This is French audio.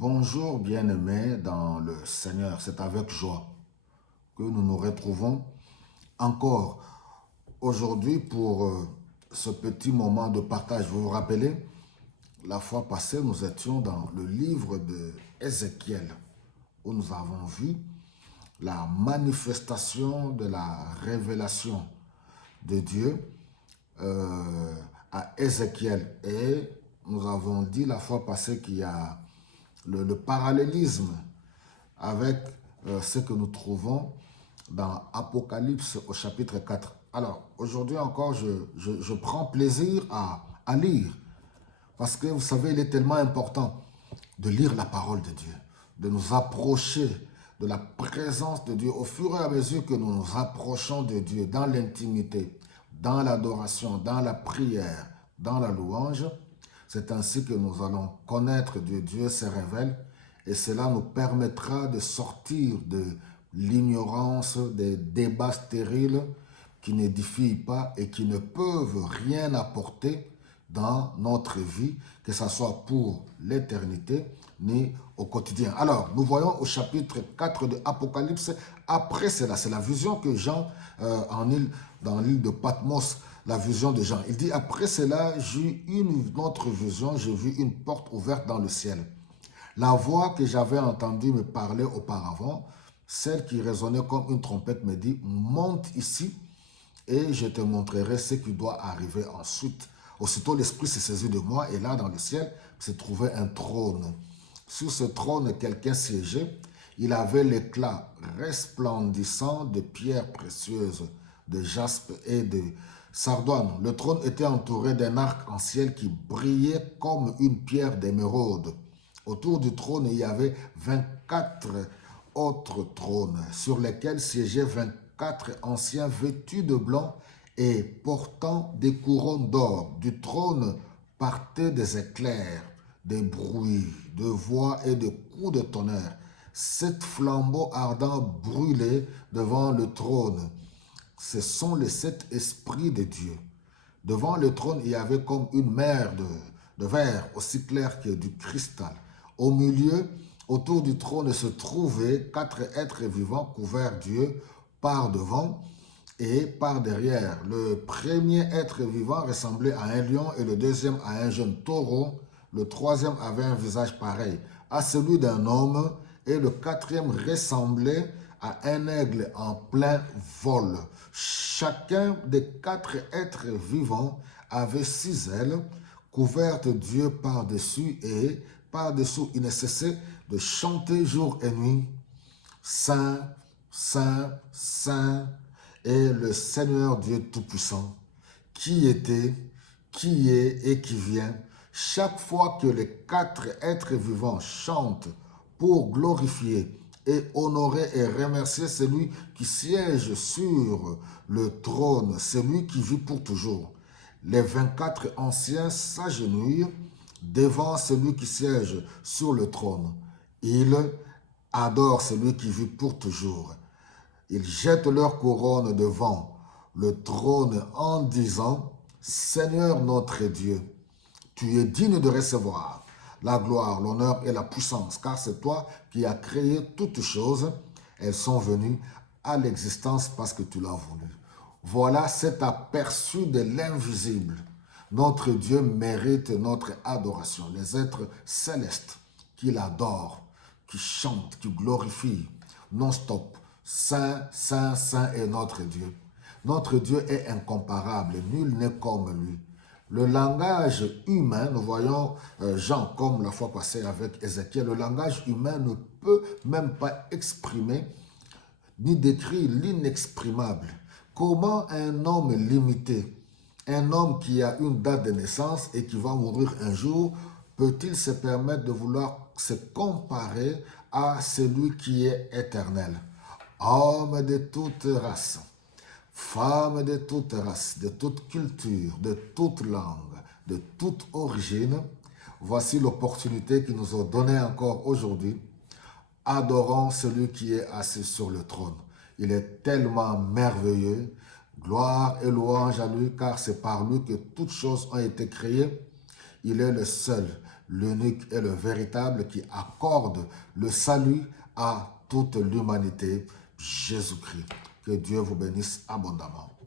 Bonjour bien-aimés dans le Seigneur, c'est avec joie que nous nous retrouvons encore aujourd'hui pour ce petit moment de partage. Vous vous rappelez, la fois passée, nous étions dans le livre de Ézéchiel où nous avons vu la manifestation de la révélation de Dieu à Ézéchiel. Et nous avons dit la fois passée qu'il y a le parallélisme avec ce que nous trouvons dans Apocalypse au chapitre 4. Alors, aujourd'hui encore, je prends plaisir à lire, parce que vous savez, il est tellement important de lire la parole de Dieu, de nous approcher de la présence de Dieu au fur et à mesure que nous nous approchons de Dieu dans l'intimité, dans l'adoration, dans la prière, dans la louange. C'est ainsi que nous allons connaître Dieu. Dieu se révèle et cela nous permettra de sortir de l'ignorance, des débats stériles qui n'édifient pas et qui ne peuvent rien apporter dans notre vie, que ce soit pour l'éternité ni au quotidien. Alors, nous voyons au chapitre 4 de Apocalypse, après cela, c'est la vision que Jean, dans l'île de Patmos, la vision de Jean. Il dit, après cela, j'ai eu une autre vision, j'ai vu une porte ouverte dans le ciel. La voix que j'avais entendue me parler auparavant, celle qui résonnait comme une trompette, me dit, monte ici et je te montrerai ce qui doit arriver ensuite. Aussitôt l'esprit s'est saisi de moi et là dans le ciel se trouvait un trône. Sur ce trône, quelqu'un siégeait. Il avait l'éclat resplendissant de pierres précieuses, de jaspe et de sardoine. Le trône était entouré d'un arc en ciel qui brillait comme une pierre d'émeraude. Autour du trône, il y avait 24 autres trônes sur lesquels siégeaient 24 anciens vêtus de blanc et portant des couronnes d'or. Du trône partaient des éclairs, des bruits, de voix et de coups de tonnerre. 7 flambeaux ardents brûlaient devant le trône. Ce sont les 7 esprits de Dieu. Devant le trône, il y avait comme une mer de verre, aussi clair que du cristal. Au milieu, autour du trône, se trouvaient 4 êtres vivants couverts d'yeux par devant et par derrière. Le premier être vivant ressemblait à un lion et le deuxième à un jeune taureau. Le troisième avait un visage pareil à celui d'un homme et le quatrième ressemblait à un aigle en plein vol. Chacun des 4 êtres vivants avait 6 ailes couvertes d'yeux par-dessus et par-dessous il ne cessait de chanter jour et nuit. Saint, Saint, Saint est le Seigneur Dieu Tout-Puissant, qui était, qui est et qui vient. Chaque fois que les 4 êtres vivants chantent pour glorifier et honorer et remercier celui qui siège sur le trône, celui qui vit pour toujours. Les 24 anciens s'agenouillent devant celui qui siège sur le trône. Ils adorent celui qui vit pour toujours. Ils jettent leur couronne devant le trône en disant, Seigneur notre Dieu, tu es digne de recevoir la gloire, l'honneur et la puissance, car c'est toi qui as créé toutes choses. Elles sont venues à l'existence parce que tu l'as voulu. Voilà cet aperçu de l'invisible. Notre Dieu mérite notre adoration. Les êtres célestes qui l'adorent, qui chantent, qui glorifient non-stop. Saint, Saint, Saint est notre Dieu. Notre Dieu est incomparable, nul n'est comme lui. Le langage humain, nous voyons Jean comme la fois passée avec Ézéchiel, le langage humain ne peut même pas exprimer ni décrire l'inexprimable. Comment un homme limité, un homme qui a une date de naissance et qui va mourir un jour, peut-il se permettre de vouloir se comparer à celui qui est éternel? Homme de toute race, femme de toute race, de toute culture, de toute langue, de toute origine, voici l'opportunité qui nous est donnée encore aujourd'hui. Adorons celui qui est assis sur le trône. Il est tellement merveilleux. Gloire et louange à lui, car c'est par lui que toutes choses ont été créées. Il est le seul l'unique et le véritable qui accorde le salut à toute l'humanité, Jésus-Christ. Que Dieu vous bénisse abondamment.